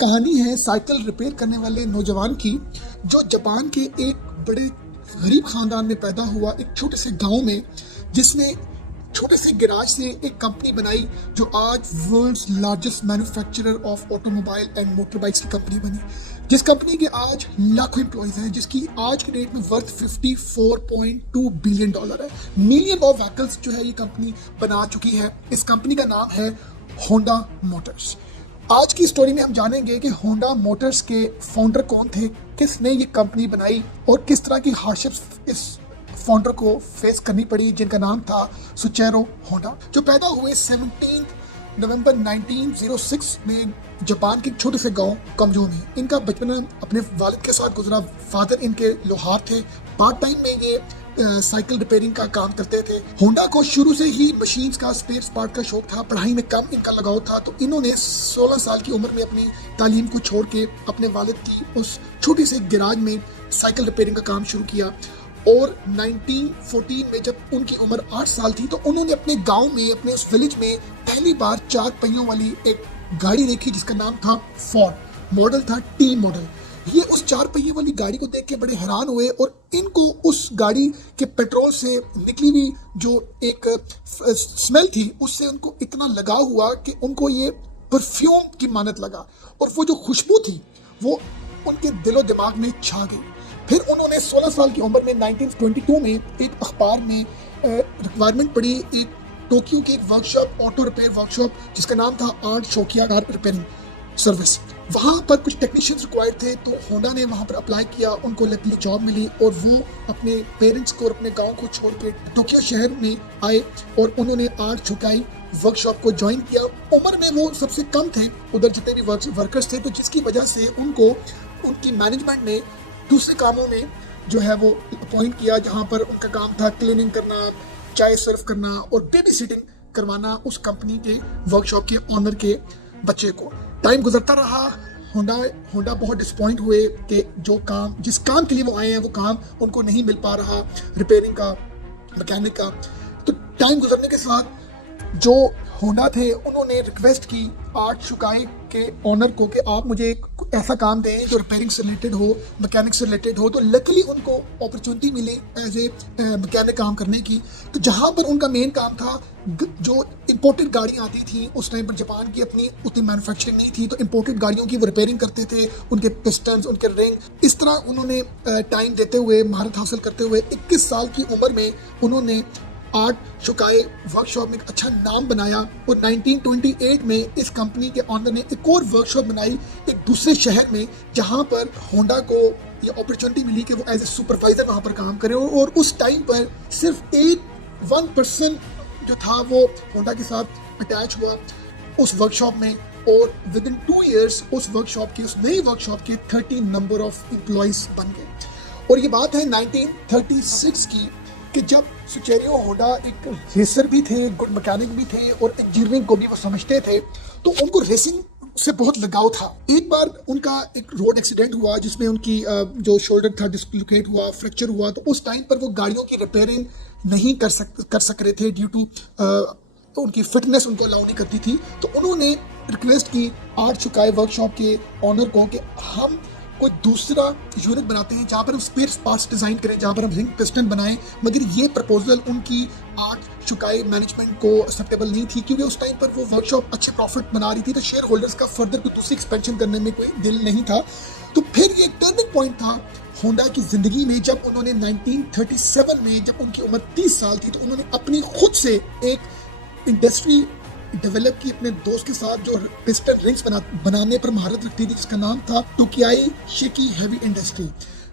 कहानी है cycle repair करने वाले नौजवान की, जो जापान के एक बड़े गरीब खानदान में पैदा हुआ, एक छोटे से गांव में, जिसने छोटे से गैराज से एक कंपनी बनाई जो आज world's largest manufacturer of automobile and motor bikes की कंपनी बनी, जिस कंपनी के आज लाखों एम्प्लॉयज हैं, जिसकी आज के डेट में वर्थ $54.2 बिलियन है। मिलियन ऑफ व्हीकल्स जो है ये कंपनी बना चुकी है। इस कंपनी का नाम है होंडा मोटर्स। आज की स्टोरी में हम जानेंगे कि होंडा मोटर्स के फाउंडर कौन थे, किसने ये कंपनी बनाई और किस तरह की हार्डशिप्स इस फाउंडर को फेस करनी पड़ी, जिनका नाम था सुचेरो होंडा, जो पैदा हुए 17 नवंबर 1906 में जापान के छोटे से गांव कमजो में। इनका बचपन अपने वालिद के साथ गुजरा। फादर इनके लोहार थे। पार्ट टाइम में ये साइकिल रिपेयरिंग का काम करते थे। होंडा को शुरू से ही मशीन्स का, स्पेयर पार्ट का शौक था। पढ़ाई में कम इनका लगाव था, तो इन्होंने 16 साल की उम्र में अपनी तालीम को छोड़ के अपने वालिद की उस छोटी से गैराज में साइकिल रिपेयरिंग का काम शुरू किया। और 1914 में जब उनकी उम्र 8 साल थी, तो उन्होंने अपने गांव में, अपने उस विलेज में पहली बार 4 पहियों वाली एक गाड़ी देखी, जिसका नाम था फोर्ड। मॉडल था टी मॉडल। ये उस 4 पहिए वाली गाड़ी को देख के बड़े हैरान हुए और इनको उस गाड़ी के पेट्रोल से निकली हुई जो एक स्मेल थी, उससे उनको इतना लगाव हुआ कि उनको ये परफ्यूम की मानत लगा, और वो जो खुशबू थी वो उनके दिलो दिमाग में छा गई। फिर उन्होंने 16 साल की उम्र में 1922 में एक अखबार में रिक्वायरमेंट पड़ी एक टोक्यो की एक वर्कशॉप, ऑटो रिपेयर वर्कशॉप, जिसका नाम था आर्ट शोकिया कार रिपेयरिंग सर्विस। वहाँ पर कुछ टेक्नीशियंस रिक्वायर्ड थे, तो होंडा ने वहाँ पर अप्लाई किया। उनको लकीली जॉब मिली और वो अपने पेरेंट्स को और अपने गांव को छोड़ के टोक्यो शहर में आए और उन्होंने आर्ट शोकाई वर्कशॉप को ज्वाइन किया। उम्र में वो सबसे कम थे उधर जितने भी वर्कर्स थे, तो जिसकी वजह से उनको उनकी मैनेजमेंट ने दूसरे कामों में जो है वो अपॉइंट किया, जहाँ पर उनका काम था क्लीनिंग करना, चाय सर्व करना और बेबी सिटिंग करवाना उस कंपनी के वर्कशॉप के ऑनर के बच्चे को। टाइम गुजरता रहा। होंडा बहुत डिसपॉइंट हुए कि जिस काम के लिए वो आए हैं वो काम उनको नहीं मिल पा रहा, रिपेयरिंग का, मैकेनिक का। तो टाइम गुजरने के साथ जो होंडा थे उन्होंने रिक्वेस्ट की आर्ट शुकाई के ऑनर को कि आप मुझे ऐसा काम दें जो रिपेयरिंग से रिलेटेड हो, मैकेनिक से रिलेटेड हो। तो लकीली उनको अपॉर्चुनिटी मिली एज ए मैकेनिक काम करने की। तो जहाँ पर उनका मेन काम था, जो इंपोर्टेड गाड़ियाँ आती थी उस टाइम पर, जापान की अपनी उतनी मैन्युफैक्चरिंग नहीं थी, तो इंपोर्टेड गाड़ियों की वो रिपेयरिंग करते थे, उनके पिस्टन्स, उनके रिंग। इस तरह उन्होंने टाइम देते हुए, महारत हासिल करते हुए 21 साल की उम्र में उन्होंने आर्ट शुकाई वर्कशॉप में एक अच्छा नाम बनाया। और 1928 में इस कंपनी के ऑनर ने एक और वर्कशॉप बनाई एक दूसरे शहर में, जहां पर होंडा को ये अपॉर्चुनिटी मिली कि वो एज ए सुपरवाइजर वहां पर काम करे। और उस टाइम पर सिर्फ 1% जो था वो होंडा के साथ अटैच हुआ उस वर्कशॉप में, और विद इन 2 years उस वर्कशॉप के, उस नई वर्कशॉप के 30 नंबर ऑफ एम्प्लॉयज बन गए। और ये बात है 1936 की, कि जब सुचेरो होंडा एक रेसर भी थे, गुड मैकेनिक भी थे और इंजीनियरिंग को भी वो समझते थे, तो उनको रेसिंग से बहुत लगाव था। एक बार उनका एक रोड एक्सीडेंट हुआ जिसमें उनकी जो शोल्डर था डिस्लोकेट हुआ, फ्रैक्चर हुआ। तो उस टाइम पर वो गाड़ियों की रिपेयरिंग नहीं कर सक रहे थे ड्यू टू तो उनकी फिटनेस उनको अलाउ नहीं करती थी। तो उन्होंने रिक्वेस्ट की आर्ट शुकाई वर्कशॉप के ऑनर को कि हम कोई दूसरा यूनिट बनाते हैं जहाँ पर हम स्पेयर पार्ट्स डिज़ाइन करें, जहाँ पर हम रिंग पिस्टन बनाएं। मगर ये प्रपोजल उनकी आर्ट शुकाई मैनेजमेंट को एक्सेप्टेबल नहीं थी, क्योंकि उस टाइम पर वो वर्कशॉप अच्छे प्रॉफिट बना रही थी, तो शेयर होल्डर्स का फर्दर कोई दूसरी एक्सपेंशन करने में कोई दिल नहीं था। तो फिर ये टर्निंग पॉइंट था होंडा की ज़िंदगी में, जब उन्होंने 1937 में, जब उनकी उम्र 30 साल थी, तो उन्होंने अपनी खुद से एक इंडस्ट्री डेवलप की अपने दोस्त के साथ, जो पिस्टन रिंग्स बनाने पर महारत रखती थी, जिसका नाम था टोकियाई शेकी हेवी इंडस्ट्री।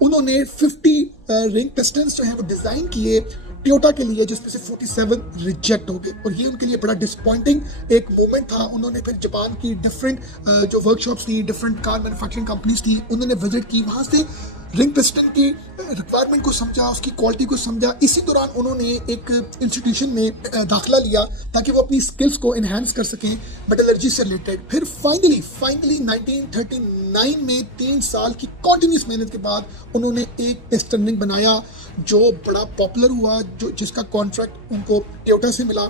उन्होंने 50 रिंग पिस्टन्स जो हैं वो डिज़ाइन किए टोयोटा के लिए, जिसमें से 47 रिजेक्ट हो गए। और ये उनके लिए बड़ा डिसपॉइंटिंग एक मोमेंट था। उन्होंने फिर जापान की डिफरेंट जो वर्कशॉप्स थी, डिफरेंट कार मैन्युफैक्चरिंग कंपनीज थी, उन्होंने विजिट की, वहाँ से रिंग पिस्टन की रिक्वायरमेंट को समझा, उसकी क्वालिटी को समझा। इसी दौरान उन्होंने एक इंस्टीट्यूशन में दाखिला लिया ताकि वो अपनी स्किल्स को इन्हांस कर सकें मेटलर्जी से रिलेटेड। फिर फाइनली 1939 में 3 साल की कॉन्टिन्यूस मेहनत के बाद उन्होंने एक पिस्टन रिंग बनाया जो बड़ा पॉपुलर हुआ, जो जिसका कॉन्ट्रैक्ट उनको टोयोटा से मिला।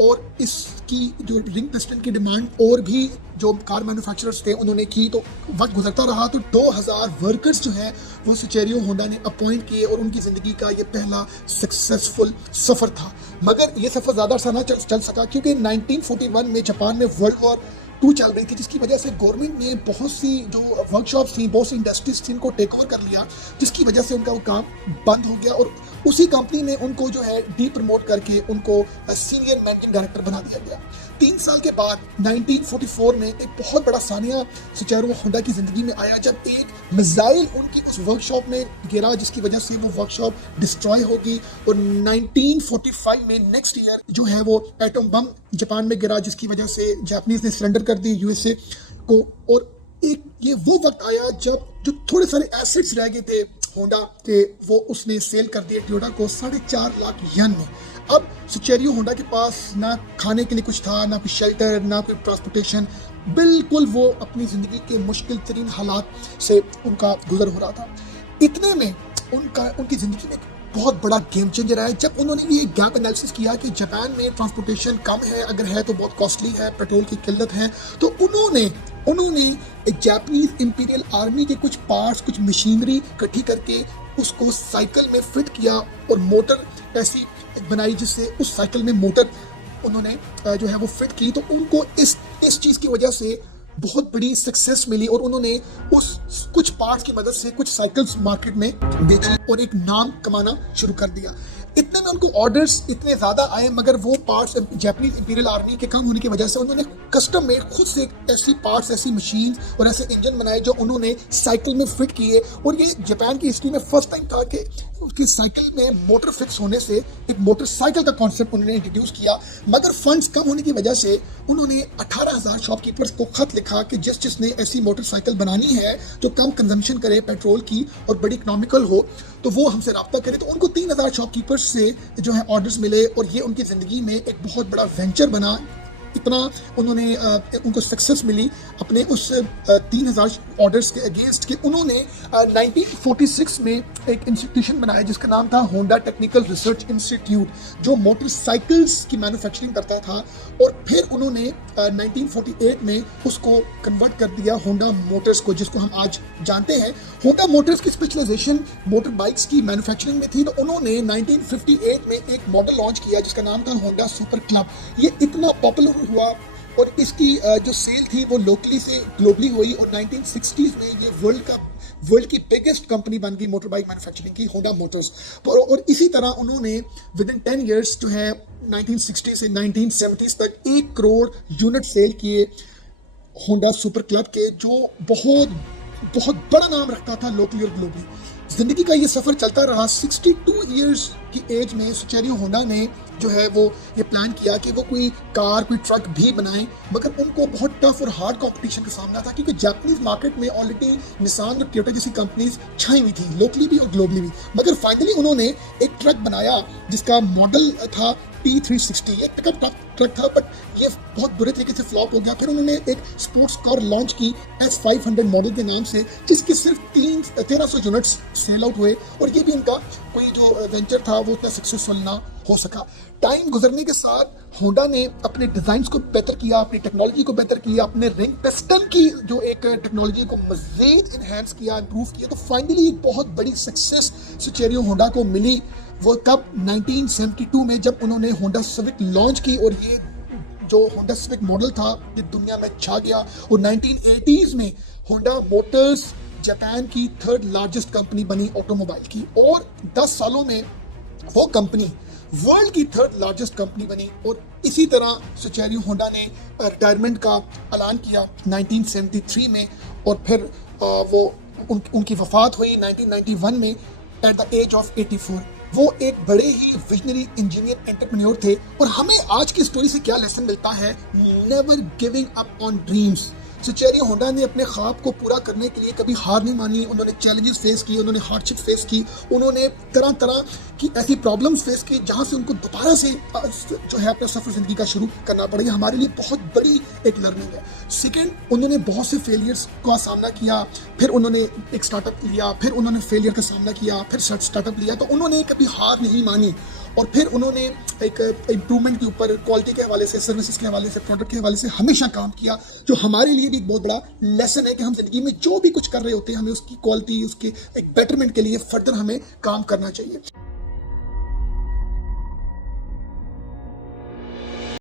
और इसकी की जो रिंग पिस्टन की डिमांड और भी जो कार मैन्युफैक्चरर्स थे उन्होंने की, तो वक्त गुजरता रहा तो 2000 वर्कर्स जो है वो सुचेरियो होंडा ने अपॉइंट किए और उनकी ज़िंदगी का ये पहला सक्सेसफुल सफ़र था। मगर ये सफ़र ज़्यादा अर्सा ना चल सका, क्योंकि 1941 में जापान में वर्ल्ड वॉर 2 चल रही थी, जिसकी वजह से गवर्नमेंट ने बहुत सी जो वर्कशॉप्स थी, बहुत सी इंडस्ट्रीज थी, उनको टेक ओवर कर लिया, जिसकी वजह से उनका वो काम बंद हो गया और उसी कंपनी ने उनको जो है डी प्रमोट करके उनको सीनियर मैनेजिंग डायरेक्टर बना दिया गया। 3 साल के बाद 1944 में एक बहुत बड़ा सानिया सुचेरियो होंडा की ज़िंदगी में आया, जब एक मिसाइल उनकी उस वर्कशॉप में गिरा, जिसकी वजह से वो वर्कशॉप डिस्ट्रॉय होगी और 1945 में नेक्स्ट ईयर जो है वो एटम बम जापान में गिरा, जिसकी वजह से जापानीज ने सरेंडर कर दी यूएसए को। और एक ये वो वक्त आया जब जो थोड़े सारे एसेट्स रह गए थे होंडा के, वो उसने सेल कर दिए टोयोटा को 4.5 लाख यन में। अब सुचेरियो होंडा के पास ना खाने के लिए कुछ था, ना कोई शेल्टर, ना कोई ट्रांसपोर्टेशन, बिल्कुल वो अपनी ज़िंदगी के मुश्किल तरीन हालात से उनका गुजर हो रहा था। इतने में उनकी ज़िंदगी में बहुत बड़ा गेम चेंजर है, जब उन्होंने भी एक गैप एनालिसिस किया कि जापान में ट्रांसपोर्टेशन कम है, अगर है तो बहुत कॉस्टली है, पेट्रोल की किल्लत है, तो उन्होंने एक जापानीज इंपीरियल आर्मी के कुछ पार्ट्स, कुछ मशीनरी इकट्ठी करके उसको साइकिल में फिट किया और मोटर ऐसी बनाई जिससे उस साइकिल में मोटर उन्होंने जो है वो फिट की। तो उनको इस चीज़ की वजह से बहुत बड़ी सक्सेस मिली और उन्होंने उस कुछ पार्ट्स की मदद से कुछ साइकिल्स मार्केट में बेची और एक नाम कमाना शुरू कर दिया। इतने में उनको ऑर्डर्स इतने ज़्यादा आए, मगर वो पार्ट्स जापानीज इंपीरियल आर्मी के कम होने की वजह से उन्होंने कस्टम मेड खुद से ऐसी पार्ट्स, ऐसी मशीन और ऐसे इंजन बनाए जो उन्होंने साइकिल में फिट किए। और ये जापान की हिस्ट्री में फर्स्ट टाइम था कि उसकी साइकिल में मोटर फिक्स होने से एक मोटरसाइकिल का कॉन्सेप्ट उन्होंने इंट्रोड्यूस किया। मगर फंड्स कम होने की वजह से उन्होंने 18,000 शॉपकीपर्स को खत लिखा कि जिसने ऐसी मोटरसाइकिल बनानी है जो कम कंजम्पशन करे पेट्रोल की और बड़ी इकोनॉमिकल हो, तो वो हमसे रब्ता करे। तो उनको 3,000 शॉपकीपर्स से जो है ऑर्डर्स मिले और ये उनकी ज़िंदगी में एक बहुत बड़ा वेंचर बना। इतना उनको सक्सेस मिली अपने उस 3,000 ऑर्डर्स के अगेंस्ट के उन्होंने 1946 में एक इंस्टीट्यूशन बनाया जिसका नाम था होंडा टेक्निकल रिसर्च इंस्टीट्यूट, जो मोटरसाइकिल्स की मैन्युफैक्चरिंग करता था। और फिर उन्होंने 1948 में उसको कन्वर्ट कर दिया होंडा मोटर्स को, जिसको हम आज जानते हैं। होंडा मोटर्स की स्पेशलाइजेशन मोटर बाइक्स की मैन्युफैक्चरिंग में थी, तो उन्होंने 1958 में एक मॉडल लॉन्च किया जिसका नाम था होंडा सुपर क्लब। ये इतना पॉपुलर हुआ और इसकी जो सेल थी वो लोकली से ग्लोबली हुई और 1960s में ये वर्ल्ड की बिगेस्ट कंपनी बन गई मोटर बाइक मैन्युफैक्चरिंग की, होंडा मोटर्स। और इसी तरह उन्होंने विद इन 10 ईयर्स जो है 1960 से 1970s तक 1 करोड़ यूनिट सेल किए होंडा सुपर क्लब के, जो बहुत बड़ा नाम रखता था लोकली और ग्लोबली। जिंदगी का ये सफ़र चलता रहा। 62 ईयर्स की एज में सुचेरियो होंडा ने जो है वो ये प्लान किया कि वो कोई कार, कोई ट्रक भी बनाएं, मगर उनको बहुत टफ और हार्ड कंपटीशन का सामना था, क्योंकि जापानीज मार्केट में ऑलरेडी निसान और टोयोटा जैसी कंपनीज छाई हुई थी, लोकली भी और ग्लोबली भी। मगर फाइनली उन्होंने एक ट्रक बनाया जिसका मॉडल था T360। ये पिकअप ट्रक था, बट ये बहुत बुरे तरीके से फ्लॉप हो गया। फिर उन्होंने एक स्पोर्ट्स कार लॉन्च की S500 मॉडल के नाम से, जिसके सिर्फ 1300 यूनिट्स सेल आउट हुए और ये भी इनका कोई जो वेंचर था वो उतना सक्सेसफुल ना हो सका। टाइम गुजरने के साथ होंडा ने अपने डिज़ाइंस को बेहतर किया, अपनी टेक्नोलॉजी को बेहतर किया, अपने रिंग पिस्टन की जो एक टेक्नोलॉजी को मज़ीद इन्हेंस किया, इम्प्रूव किया। तो फाइनली एक बहुत बड़ी सक्सेस सुचेरियो होंडा को मिली। वो कब 1972 में जब उन्होंने होंडा सिविक लॉन्च की और ये जो होंडा सिविक मॉडल था ये दुनिया में छा गया। और 1980s में होंडा मोटर्स जापान की 3rd लार्जेस्ट कंपनी बनी ऑटोमोबाइल की, और 10 सालों में वो कंपनी वर्ल्ड की 3rd लार्जेस्ट कंपनी बनी। और इसी तरह सुचेरियो होंडा ने रिटायरमेंट का ऐलान किया 1973 में, और फिर वो उनकी वफात हुई 1991 में एट द एज ऑफ 84। वो एक बड़े ही विजनरी इंजीनियर एंटरप्रेन्योर थे। और हमें आज की स्टोरी से क्या लेसन मिलता है? Never giving up on dreams. Soichiro Honda ने अपने ख्वाब को पूरा करने के लिए कभी हार नहीं मानी। उन्होंने चैलेंजेस फेस किए, उन्होंने हार्डशिप फेस की, उन्होंने तरह तरह की ऐसी प्रॉब्लम्स फेस की जहां से उनको दोबारा से जो है अपना सफ़र ज़िंदगी का शुरू करना पड़ेगा। हमारे लिए बहुत बड़ी एक लर्निंग है। सेकेंड, उन्होंने बहुत से फेलियर्स का सामना किया, फिर उन्होंने एक स्टार्टअप लिया, फिर उन्होंने फेलियर का सामना किया, फिर स्टार्टअप लिया। तो उन्होंने कभी हार नहीं मानी और फिर उन्होंने एक इम्प्रूवमेंट के ऊपर, क्वालिटी के हवाले से, सर्विसेज के हवाले से, प्रोडक्ट के हवाले से हमेशा काम किया, जो हमारे लिए भी एक बहुत बड़ा लेसन है कि हम जिंदगी में जो भी कुछ कर रहे होते हैं हमें उसकी क्वालिटी, उसके एक बेटरमेंट के लिए फर्दर हमें काम करना चाहिए।